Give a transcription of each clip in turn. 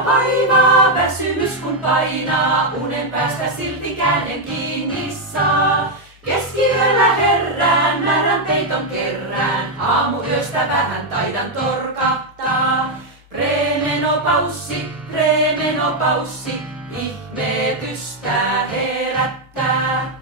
Mua vaivaa väsymys kun painaa, unen päästä silti käden kiinni saa. Keskiyöllä herään, märän peiton kerään, aamuyöstä vähän taidan torkahtaa. Premenopaussi, ihmetystä herättää.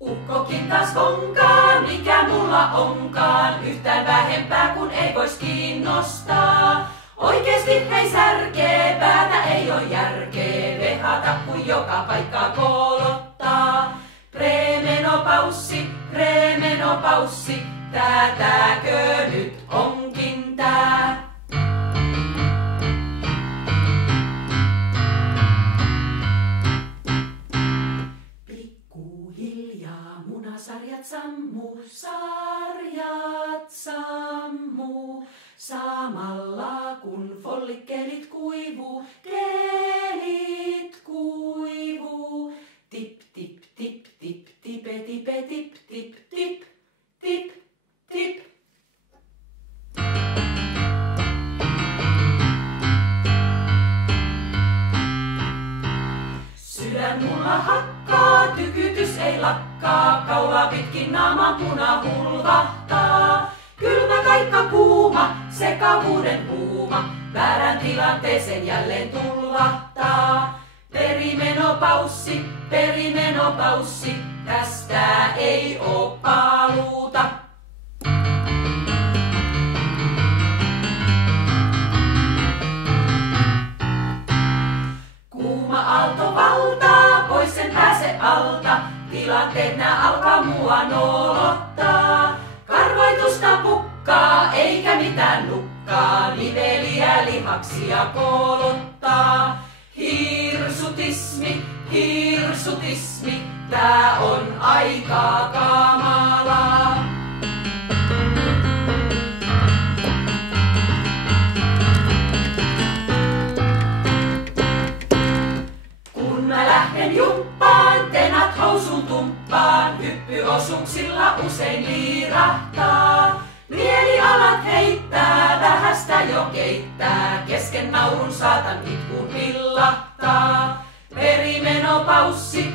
Ukkokin taas vonkaa, mikä mulla onkaan, yhtään vähempää kun ei vois kiinnostaa. Oikeesti hei särkee, päätä ei oo järkee, vehata kun joka paikkaa koolottaa. Premenopaussi, tätäkö nyt onkin tää? Pikkuhiljaa munasarjat sammuu, samalla kun follikkelit kuivuu, Tip, tip, tip, tip, tipe, tipe, tip, tip, tip, tip, tip. Sydän mulla hakkaa, tykytys ei lakkaa, kaulaa pitkin naaman puna hulvahtaa. Kylmä taikka kuuma, sekavuuden huuma, väärän tilanteeseen jälleen tulvahtaa. Perimenopaussi, tästä ei oo paluuta. Kuuma aalto valtaa, pois sen pääse alta, tilanteet nää alkaa mua nolottaa. Karvoitusta pukkaa, eikä mitään nukkaa, niveliä lihaksia koolottaa. Hirsutismi, tää on aika kamalaa. Kun mä lähden jumppaan, tenat housun tumppaan, hyppyosuuksilla usein liirahtaa. Mielialat heittää, vähästä jo keittää, kesken naurun saatan itkuun pillahtaa. Perimenopaussi.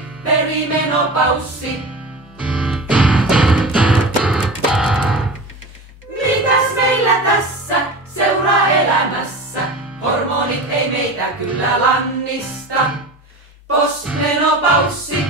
Mitäs meillä tässä seuraa elämässä? Hormonit ei meitä kyllä lannista. Postmenopaussi.